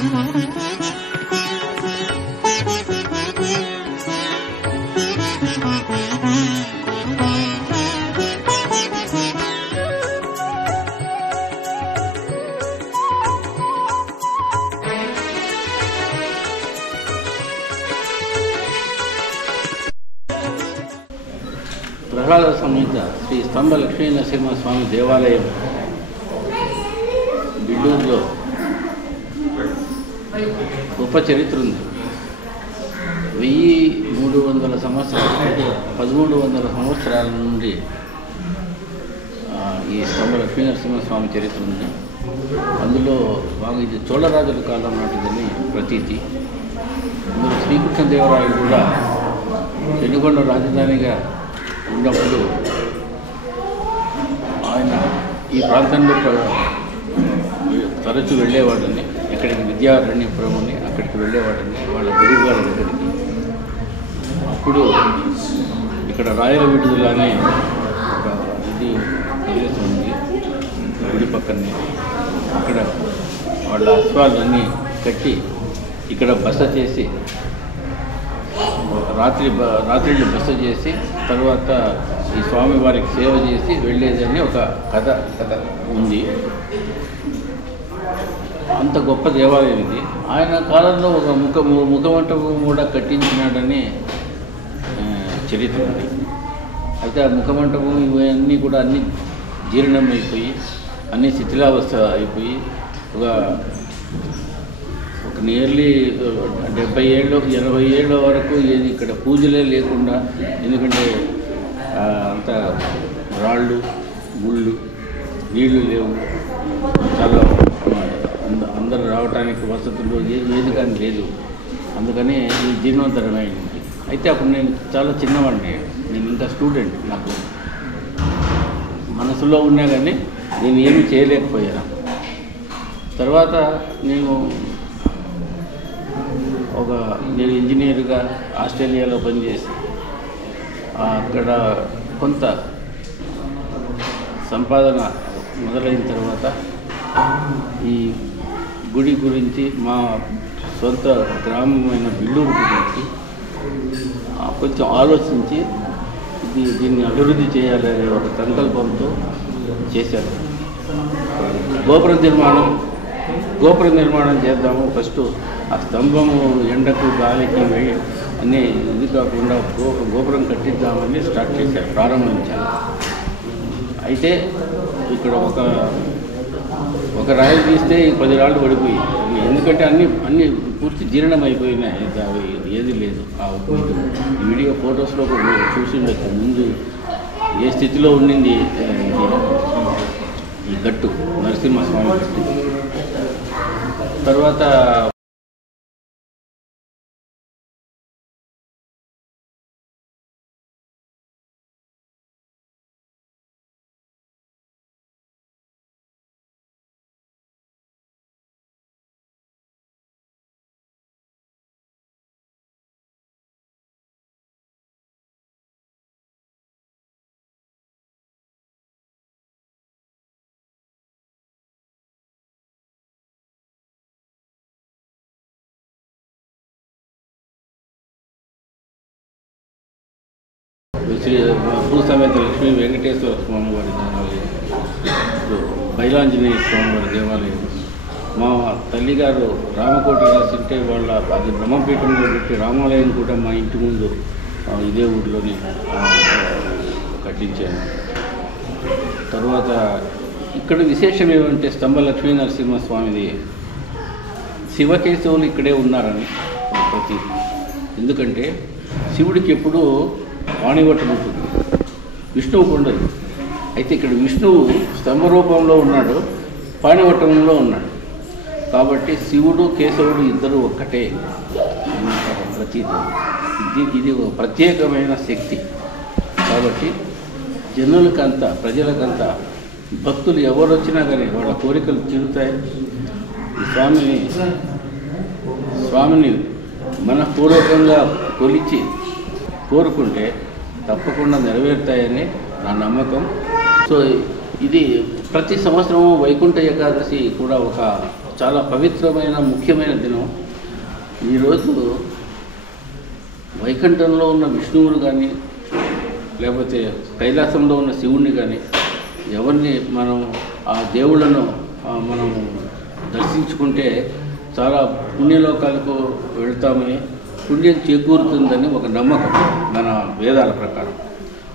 ప్రహ్లాద సమేత శ్రీ స్తంభ లక్ష్మీ నరసింహస్వామి దేవాలయం బిల్లూరులో గొప్ప చరిత్ర ఉంది. 1300 సంవత్సరాల 1300 సంవత్సరాల నుండి ఈ స్తంభ లక్ష్మీ నరసింహస్వామి చరిత్ర ఉంది. అందులో బాగా ఇది చోళరాజుల కాలం నాటిదని ప్రతీతి. అందులో శ్రీకృష్ణదేవరాయలు కూడా పెనుగొండ రాజధానిగా ఉన్నప్పుడు ఆయన ఈ ప్రాంతంలో తరచూ వెళ్ళేవాడని, ఎక్కడికి విద్యారణ్యపురం అని అక్కడికి వెళ్ళేవాడని వాళ్ళ గురువు గారి దగ్గరికి. అప్పుడు ఇక్కడ రాయల విడుదల అనే ఒక ఇది ప్రదేశం ఉంది గుడి పక్కనే. అక్కడ వాళ్ళ అశ్వాలన్నీ కట్టి ఇక్కడ బస చేసి రాత్రిళ్ళు బస చేసి తర్వాత ఈ స్వామివారికి సేవ చేసి వెళ్ళేదని ఒక కథ ఉంది. అంత గొప్ప దేవాలయం ఇది. ఆయన కాలంలో ఒక ముఖమంటపం కూడా కట్టించినాడని చరిత్ర ఉంది. అయితే ఆ ముఖమంటపం ఇవన్నీ కూడా అన్ని జీర్ణం అయిపోయి అన్ని శిథిలావస్థ అయిపోయి ఒక నియర్లీ 70 ఏళ్ళు 80 ఏళ్ళ వరకు ఏది ఇక్కడ పూజలే లేకుండా, ఎందుకంటే అంత రాళ్ళు ముళ్ళు నీళ్లు లేవు, చాలా అందరు రావడానికి వసతులు ఏది కానీ లేదు. అందుకని ఈ జీర్ణోద్ధరణమైంది. అయితే అప్పుడు నేను చాలా చిన్నవాడిని, నేను ఇంకా స్టూడెంట్. నాకు మనసులో ఉన్నా కానీ నేను ఏమీ చేయలేకపోయాను. తర్వాత నేను ఇంజనీర్గా ఆస్ట్రేలియాలో పనిచేసి అక్కడ కొంత సంపాదన మొదలైన తర్వాత ఈ గుడి గురించి, మా సొంత గ్రామమైన బిల్లూరు గురించి కొంచెం ఆలోచించి దీన్ని అభివృద్ధి చేయాలనే ఒక సంకల్పంతో చేశారు. గోపుర నిర్మాణం చేద్దాము. ఫస్ట్ ఆ స్తంభము ఎండకు గాలికి అన్నీ ఇది కాకుండా గోపురం కట్టిద్దామని స్టార్ట్ చేశారు, ప్రారంభించారు. అయితే ఇక్కడ ఒక రాయి తీస్తే 10 రాళ్ళు పడిపోయి, ఎందుకంటే అన్నీ పూర్తి జీర్ణం అయిపోయినాయి. ఏది లేదు. ఈ వీడియో ఫొటోస్లో మీరు చూసి ఉండొచ్చు ముందు ఏ స్థితిలో ఉండింది ఈ గట్టు, నరసింహస్వామి గట్టు. తర్వాత శ్రీ భూసమేత లక్ష్మీ వెంకటేశ్వర స్వామి వారి దేవాలయం, బైలాంజనేయ స్వామి వారి దేవాలయం. మా తల్లిగారు రామకోట రాసింటే అది బ్రహ్మపీఠంలో పెట్టి రామాలయం కూడా మా ఇంటి ముందు ఇదే ఊరిలోనే కట్టించాను. తర్వాత ఇక్కడ విశేషం ఏమంటే స్తంభ లక్ష్మీ నరసింహస్వామిది శివకేశవులు ఇక్కడే ఉన్నారని ప్రతి. ఎందుకంటే శివుడికి ఎప్పుడూ వాణివట్టం ఉంటుంది, విష్ణువుకు ఉండదు. అయితే ఇక్కడ విష్ణువు స్తంభ రూపంలో ఉన్నాడు, పాణివట్టంలో ఉన్నాడు. కాబట్టి శివుడు కేశవుడు ఇద్దరు ఒక్కటే ప్రతీతి. ఇది ఒక ప్రత్యేకమైన శక్తి. కాబట్టి ప్రజలకంతా భక్తులు ఎవరు వచ్చినా కానీ వాళ్ళ కోరికలు తీరుతాయి. ఈ స్వామిని మనపూర్వకంగా కొలిచి కోరుకుంటే తప్పకుండా నెరవేరుతాయని నా నమ్మకం. సో ఇది ప్రతి సంవత్సరము వైకుంఠ ఏకాదశి కూడా ఒక చాలా పవిత్రమైన ముఖ్యమైన దినం. ఈరోజు వైకుంఠంలో ఉన్న విష్ణువుని కానీ లేకపోతే కైలాసంలో ఉన్న శివుణ్ణి కానీ ఎవరిని మనం ఆ దేవుళ్ళను మనం దర్శించుకుంటే చాలా పుణ్యలోకాలకు వెళ్తామని, పుణ్యం చేకూరుతుందని ఒక నమ్మకం మన వేదాల ప్రకారం.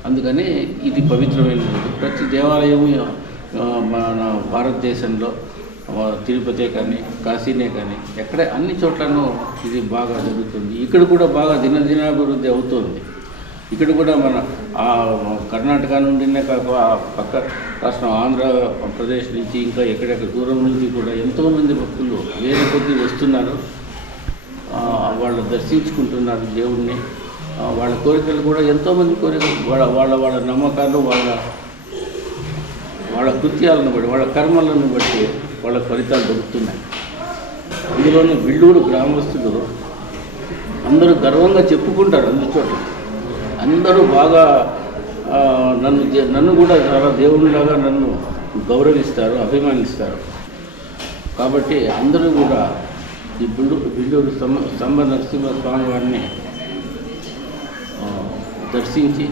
అందుకని ఇది పవిత్రమైనది. ప్రతి దేవాలయము మన భారతదేశంలో తిరుపతి కానీ కాశీనే కానీ ఎక్కడ అన్ని చోట్లను ఇది బాగా జరుగుతుంది. ఇక్కడ కూడా బాగా దినదినాభివృద్ధి అవుతుంది. ఇక్కడ కూడా మన కర్ణాటక నుండినే కాక పక్క రాష్ట్రం ఆంధ్రప్రదేశ్ నుంచి ఇంకా ఎక్కడెక్కడ దూరం నుంచి కూడా ఎంతోమంది భక్తులు వేరే కొద్ది వస్తున్నారు. వాళ్ళు దర్శించుకుంటున్నారు దేవుణ్ణి. వాళ్ళ కోరికలు కూడా ఎంతోమంది కోరికలు వాళ్ళ నమ్మకాలు వాళ్ళ కృత్యాలను బట్టి వాళ్ళ కర్మలను బట్టి వాళ్ళ ఫలితాలు దొరుకుతున్నాయి. అందులోనూ విల్లూరు గ్రామస్తులు అందరూ గర్వంగా చెప్పుకుంటారు. అందుచోట అందరూ బాగా నన్ను కూడా చాలా దేవునిలాగా నన్ను గౌరవిస్తారు, అభిమానిస్తారు. కాబట్టి అందరూ కూడా ఈ విల్లూరు స్తంభ నరసింహస్వామి వారిని దర్శించి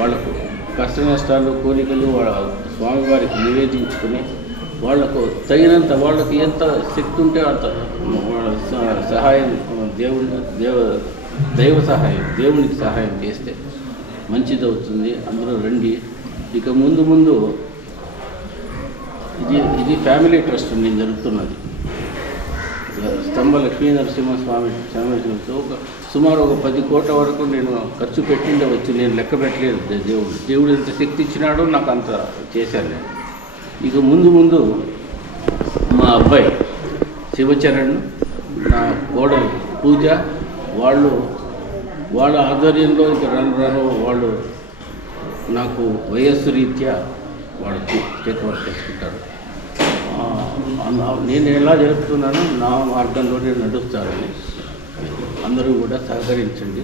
వాళ్లకు కష్ట నష్టాలు కోరికలు వాళ్ళ స్వామివారికి నివేదించుకుని వాళ్లకు తగినంత వాళ్ళకి ఎంత శక్తి ఉంటే అంత సహాయం దైవ సహాయం దేవునికి సహాయం చేస్తే మంచిదవుతుంది. అందరూ రండి. ఇక ముందు ఇది ఫ్యామిలీ ట్రస్ట్ నేను జరుగుతున్నది. స్తంభ లక్ష్మీ నరసింహస్వామి సమేతంతో సుమారు ఒక 10 కోట్ల వరకు నేను ఖర్చు పెట్టిండవచ్చు. నేను లెక్క పెట్టలేదు. దేవుడు ఎంత శక్తి ఇచ్చినాడో నాకు అంత చేశాను నేను. ఇక ముందు మా అబ్బాయి శివచరణ్, నా కోడలు పూజ, వాళ్ళ ఆధ్వర్యంలో ఇక రాను వాళ్ళు నాకు వయస్సు రీత్యా వాళ్ళు టేక్ ఓవర్ చేసుకుంటారు. నేను ఎలా జరుపుతున్నానో నా మార్గంలో నేను నడుస్తానని అందరూ కూడా సహకరించండి.